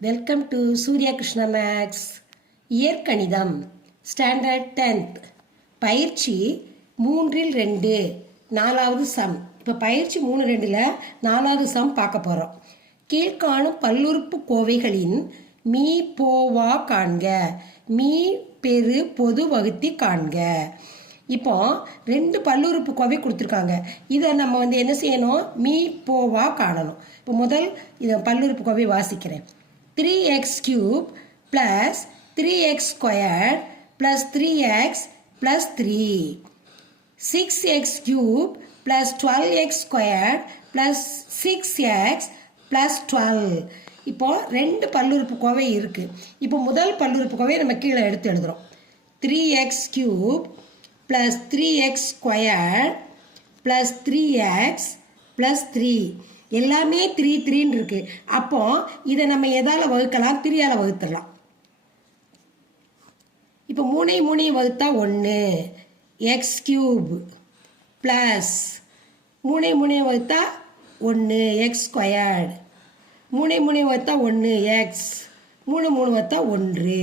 Welcome to Surya Krishna maths இயற்கணிதம் standard tenth பயிற்சி மூன்றில் ரெண்டு நாலாவது சம். இப்போ பயிற்சி மூணு ரெண்டில் நாலாவது சம் பார்க்க போகிறோம் கீழ்காணும் பல்லுறுப்பு கோவைகளின் மீ போவா காண்க. மீ பெரு பொது வகுத்தி காண்க. இப்போ ரெண்டு பல்லுறுப்பு கோவை கொடுத்துருக்காங்க. இதை நம்ம வந்து என்ன செய்யணும்? மீ போவா காணணும். இப்போ முதல் இதை பல்லுறுப்பு கோவை வாசிக்கிறேன். Three x cube plus three x square plus three x plus three six x cube plus twelve x square plus six x plus twelve இப்போ ரெண்டு பல்லுறுப்பு கோவை இருக்குது இப்போ முதல் பல்லுறுப்பு கோவையை நம்ம கீழே எடுத்து எழுதுகிறோம் three x cube plus three x square plus three x plus three எல்லாமே த்ரீ த்ரீன்னு இருக்கு. அப்போ இதை நம்ம எதால் வகுக்கலாம்? த்ரீயால் வகுத்துடலாம். இப்போ மூணையும் மூணையும் வகுத்தா ஒன்று எக்ஸ் கியூப் ப்ளஸ் மூணையும் மூணையும் வகுத்தா ஒன்று எக்ஸ் ஸ்கொயர்டு மூணை மூணை வகுத்தா ஒன்று எக்ஸ் மூணு மூணு வகுத்தா ஒன்று.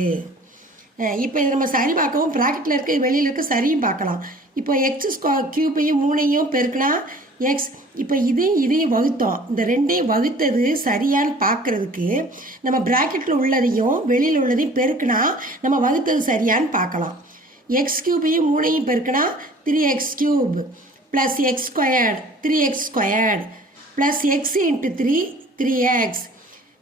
இப்போ இது நம்ம சரி பார்க்கவும் ப்ராக்கெட்டில் இருக்க வெளியில் இருக்க சரியும் பார்க்கலாம். இப்போ எக்ஸ் ஸ்கொ கியூப்பையும் மூணையும் பெருக்கினா எக்ஸ் இப்போ இதையும் இதையும் வகுத்தோம். இந்த ரெண்டையும் வகுத்தது சரியான்னு பார்க்குறதுக்கு நம்ம ப்ராக்கெட்டில் உள்ளதையும் வெளியில் உள்ளதையும் பெருக்கினா நம்ம வகுத்தது சரியான்னு பார்க்கலாம். எக்ஸ் கியூபையும் மூணையும் பெருக்கினா three x cube plus x squared three x squared plus x into three three x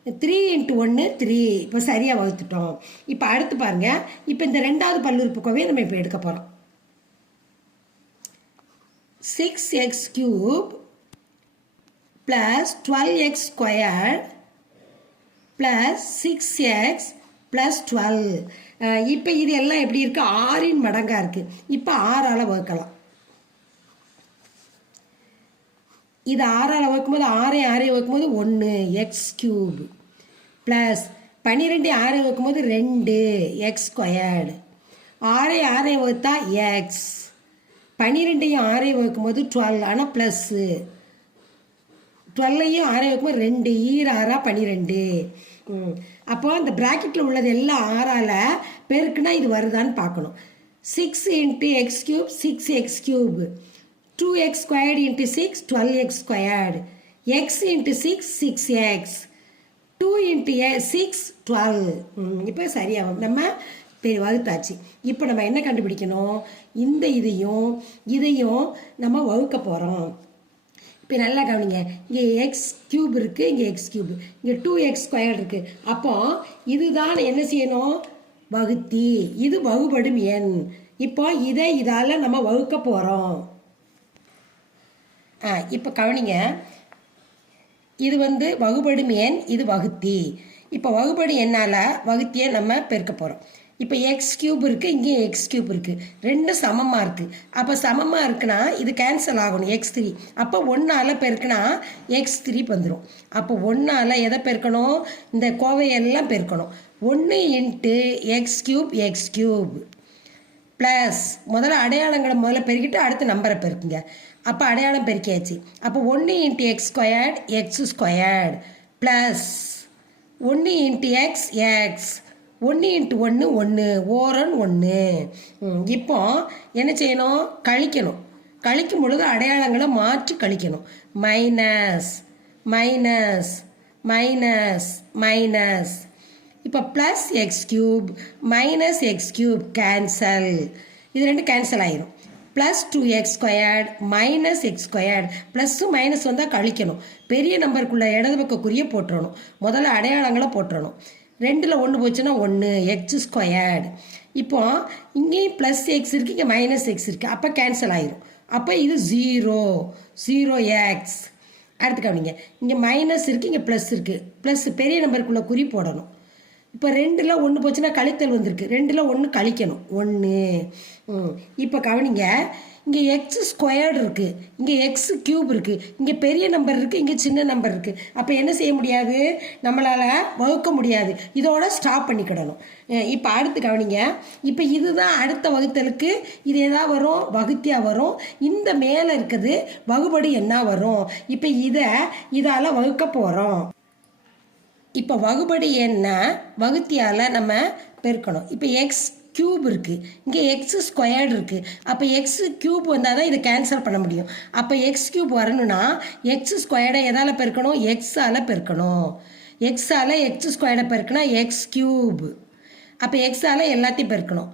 three into ஒன்று த்ரீ இப்போ சரியாக வகுத்துட்டோம். இப்போ அடுத்து பாருங்கள் இப்போ இந்த ரெண்டாவது பல்லுறுப்பு நம்ம இப்போ எடுக்க போகிறோம் six x cube plus twelve x square plus six x plus twelve இப்போ இது எல்லாம் எப்படி இருக்குது ஆறின் மடங்காக இருக்குது இப்போ ஆறால் வகுக்கலாம். இது ஆறால் வகுக்கும்போது ஆறே ஆறே வகுக்கும்போது ஒன்று எக்ஸ் கியூப் ப்ளஸ் பன்னிரெண்டு ஆறே வகுக்கும்போது ரெண்டு எக்ஸ் ஸ்கொயர்டு ஆறே ஆறே வகுத்தா எக்ஸ் பன்னிரெண்டையும் ஆறே வகுக்கும்போது டுவெல் ஆனால் ப்ளஸ்ஸு டுவெல்லையும் ஆறே வைக்கும்போது ரெண்டு ஈர் ஆறா பன்னிரெண்டு அப்போ அந்த ப்ராக்கெட்டில் உள்ளது எல்லாம் ஆறால் பெருக்குனா இது வருதான்னு பார்க்கணும். Six into x cube six x cube two x squared into six twelve x squared x into six six x two into six twelve இப்போ சரியாகும். நம்ம பெரிய வகுத்தாச்சு இப்போ நம்ம என்ன கண்டுபிடிக்கணும்? இந்த இதையும் இதையும் நம்ம வகுக்க போகிறோம் இப்போ நல்லா கவனிங்க. இங்கே எக்ஸ் கியூப் இருக்குது இங்கே எக்ஸ் கியூப் இங்கே டூ எக்ஸ் ஸ்கொயர் இருக்குது அப்போ இதுதான் என்ன செய்யணும்? வகுத்தி. இது வகுபடும் எண். இப்போ இதை இதால் நம்ம வகுக்க போகிறோம் ஆ இப்போ கவனிங்க. இது வந்து வகுபடும் எண் இது வகுத்தி. இப்போ வகுபடு எண்ணால் வகுத்தியை நம்ம பெருக்க போகிறோம் இப்போ எக்ஸ் கியூப் இருக்குது இங்கேயும் எக்ஸ் கியூப் இருக்குது ரெண்டும் சமமாக இருக்குது அப்போ சமமாக இருக்குன்னா இது கேன்சல் ஆகணும் எக்ஸ் த்ரீ அப்போ ஒன்றால் பெருக்கினா எக்ஸ் த்ரீ வந்துடும் அப்போ ஒன்றால் எதை பெருக்கணும்? இந்த கோவையெல்லாம் பெருக்கணும். ஒன்று into x cube x cube plus முதல்ல அடையாளங்களை முதல்ல பெருக்கிட்டு அடுத்து நம்பரை பெருக்குங்க. அப்போ அடையாளம் பெருக்கியாச்சு. அப்போ ஒன்று into x squared x squared plus ஒன்று இன்ட்டு எக்ஸ் எக்ஸ் ஒன்று இன்ட்டு ஒன்று ஒன்று ஓரன் ஒன்று இப்போ என்ன செய்யணும்? கழிக்கணும். கழிக்கும் பொழுது அடையாளங்களை மாற்றி கழிக்கணும். Minus minus minus minus. இப்போ plus x cube minus x cube cancel இது ரெண்டு கேன்சல் ஆயிரும். Plus two x squared minus x squared ப்ளஸ்ஸும் minus வந்தால் கழிக்கணும். பெரிய நம்பருக்குள்ள இடது பக்கக்குரிய போட்டுறணும். முதல்ல அடையாளங்களை போட்டுறணும். ரெண்டில் ஒன்று போச்சுன்னா ஒன்று எக்ஸ் ஸ்கொயர்டு இப்போ இங்கேயும் ப்ளஸ் எக்ஸ் இருக்குது இங்கே மைனஸ் எக்ஸ் இருக்குது அப்போ கேன்சல் ஆயிரும். அப்போ இது ஜீரோ ஜீரோ எக்ஸ் அடுத்து கவனிங்க. இங்கே மைனஸ் இருக்குது இங்கே ப்ளஸ் இருக்குது ப்ளஸ் பெரிய நம்பருக்குள்ளே குறி போடணும். இப்போ ரெண்டில் ஒன்று போச்சுன்னா கழித்தல் வந்திருக்கு. ரெண்டில் ஒன்று கழிக்கணும். ஒன்று இப்போ கவனிங்க இங்கே எக்ஸ் ஸ்கொயர்டு இருக்குது இங்கே எக்ஸ் க்யூப் இருக்குது இங்கே பெரிய நம்பர் இருக்குது இங்கே சின்ன நம்பர் இருக்குது அப்போ என்ன செய்ய முடியாது? நம்மளால் வகுக்க முடியாது. இதோட ஸ்டாப் பண்ணிக்கிடணும். இப்போ அடுத்து கவனிங்க இப்போ இதுதான் அடுத்த வகுத்தலுக்கு இது எதாவது வரும்? வகுத்தியாக வரும். இந்த மேலே இருக்குது வகுபடி என்ன வரும்? இப்போ இதை இதால் வகுக்க போகிறோம் இப்போ வகுபடி என்ன? வகுத்தியால் நம்ம பெருக்கணும். இப்போ எக்ஸ் க்யூப் இருக்குது இங்கே எக்ஸ் ஸ்கொயர்டு இருக்குது அப்போ எக்ஸ் க்யூப் வந்தால் தான் இதை கேன்சல் பண்ண முடியும். அப்போ எக்ஸ் க்யூப் வரணும்னா எக்ஸ் ஸ்கொயர்டை எதால் பெருக்கணும்? எக்ஸால் பெருக்கணும். எக்ஸால் எக்ஸ் ஸ்கொயர்டை பெருக்கினா எக்ஸ் க்யூப் அப்போ எக்ஸால் எல்லாத்தையும் பெருக்கணும்.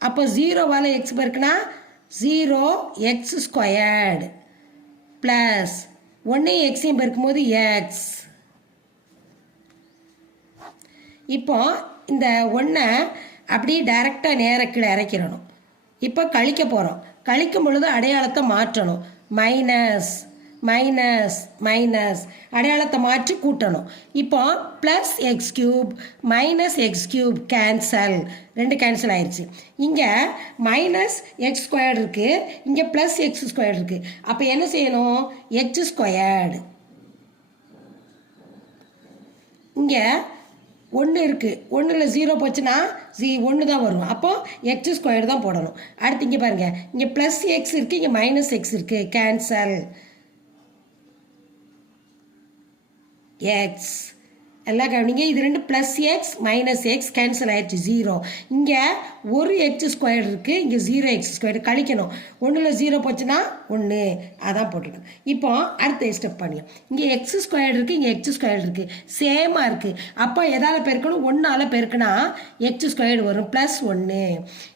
அப்போ ஜீரோவால் எக்ஸ் பெருக்கினா ஜீரோ எக்ஸ் ஸ்கொயர்டு ப்ளஸ் ஒன்றையும் எக்ஸையும் பெருக்கும்போது எக்ஸ் இப்போ இந்த ஒன்றை அப்படியே டைரெக்டாக நேர கீழே இறக்கிடணும். இப்போ கழிக்க போகிறோம் கழிக்கும் பொழுது அடையாளத்தை மாற்றணும். மைனஸ் மைனஸ் மைனஸ் அடையாளத்தை மாற்றி கூட்டணும். இப்போ plus x cube minus x cube cancel ரெண்டு கேன்சல் ஆயிடுச்சு இங்கே மைனஸ் எக்ஸ் ஸ்கொயர்டு இருக்குது இங்கே ப்ளஸ் எக்ஸ் ஸ்கொயர்டு இருக்குது அப்போ என்ன செய்யணும்? எக்ஸ் ஸ்கொயர்டு இங்கே ஒன்று இருக்குது ஒன்றில் ஜீரோ போச்சுன்னா ஜீ ஒன்று தான் வரும். அப்போது எக்ஸ் ஸ்கொயர் தான் போடணும். அடுத்து இங்கே பாருங்கள் இங்கே ப்ளஸ் எக்ஸ் இருக்குது இங்கே மைனஸ் எக்ஸ் இருக்குது கேன்சல் எக்ஸ் எல்லாம் கவனிங்க. இது ரெண்டு plus x minus x cancel ஆயிடுச்சு. ஜீரோ இங்கே ஒரு எக்ஸ் ஸ்கொயர் இருக்குது இங்கே ஜீரோ எக்ஸ் ஸ்கொயர் கழிக்கணும். ஒன்றில் ஜீரோ போச்சுன்னா ஒன்று அதான் போட்டுக்கணும். இப்போ அடுத்த ஸ்டெப் பண்ணியும் இங்கே எக்ஸ் ஸ்கொயர் இருக்குது இங்கே எக்ஸ் ஸ்கொயர் இருக்குது சேமாக இருக்குது அப்போ எதால் பெருக்கணும்? ஒன்றால் பெருக்கினா எக்ஸ் ஸ்கொயர் வரும். ப்ளஸ் ஒன்று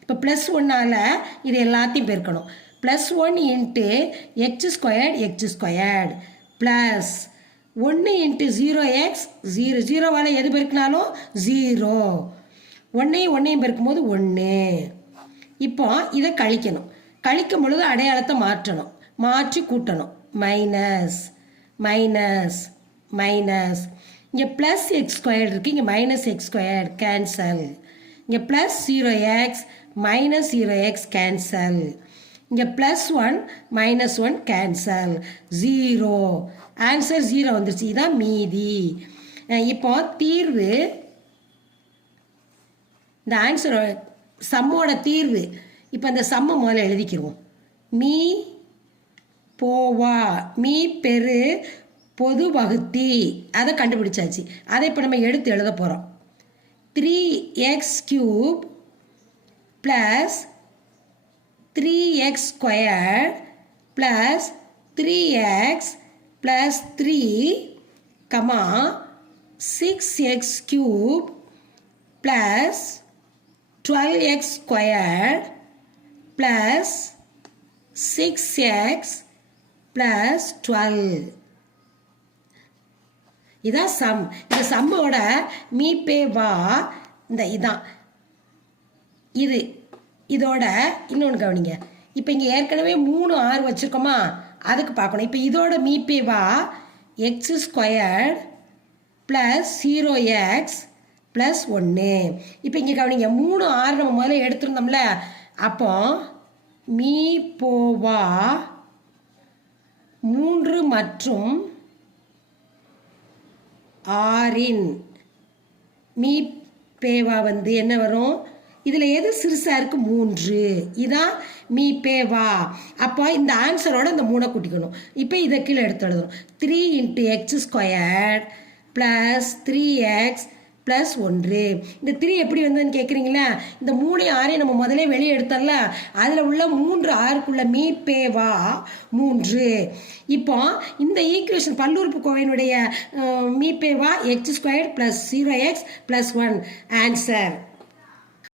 இப்போ ப்ளஸ் ஒன்றால் இது எல்லாத்தையும் பெருக்கணும். Plus one into x squared x squared plus ஒன்று இன்ட்டு ஜீரோ எக்ஸ் ஜீரோ ஜீரோவால் எது பெருக்கினாலும் ஜீரோ ஒன்றையும் ஒன்றையும் பெருக்கும்போது ஒன்று இப்போ இதை கழிக்கணும். கழிக்கும் பொழுது அடையாளத்தை மாற்றணும். மாற்றி கூட்டணும். மைனஸ் மைனஸ் மைனஸ் இங்கே ப்ளஸ் எக்ஸ் ஸ்கொயர் இருக்குது இங்கே மைனஸ் எக்ஸ் ஸ்கொயர் கேன்சல் இங்கே plus zero x minus zero x cancel இங்கே plus one minus one cancel zero answer zero வந்துருச்சு. இதான் மீதி. இப்போ தீர்வு. இந்த ஆன்சர் சம்மோட தீர்வு. இப்போ அந்த சம்மை முதல்ல எழுதிக்கிருவோம். மீ போவா. மீ பெரு பொது வகுத்தி. அதை கண்டுபிடிச்சாச்சு. அதை இப்போ நம்ம எடுத்து எழுத போகிறோம் three x cube plus three x square plus three x plus three comma six x cube plus twelve x square plus six x plus twelve இதான் சம் இந்த சம்மோட மீப்பே வா இந்த இதான். இது இதோட இன்னொன்று கவனிங்க. இப்போ இங்கே ஏற்கனவே மூணு ஆறு வச்சுருக்கோமா? அதுக்கு பார்க்கணும். இப்போ இதோட மீபேவா x squared plus zero x plus ஒன்று இப்போ இங்கே கவனிங்க. மூணு ஆறு நம்ம முதல்ல எடுத்திருந்தோம்ல. அப்போ மீ போவா மூன்று மற்றும் ஆறின் மீ பேவா வந்து என்ன வரும்? இதில் எது சிறுசாக இருக்குது மூன்று. இதான் மீ பேவா அப்போ இந்த ஆன்சரோட இந்த மூணை கூட்டிக்கணும். இப்போ இதை கீழே எடுத்து எழுதணும். Three into x square plus three x plus ஒன்று. இந்த த்ரீ எப்படி வந்ததுன்னு கேட்குறீங்களா இந்த மூணு ஆறையும் நம்ம முதல்ல வெளியே எடுத்தோம்ல அதில் உள்ள மூன்று ஆறுக்குள்ள மீ பேவா மூன்று. இப்போ இந்த ஈக்குவேஷன் பல்லுறுப்பு கோவையினுடைய மீ பேவா x square plus zero x plus one answer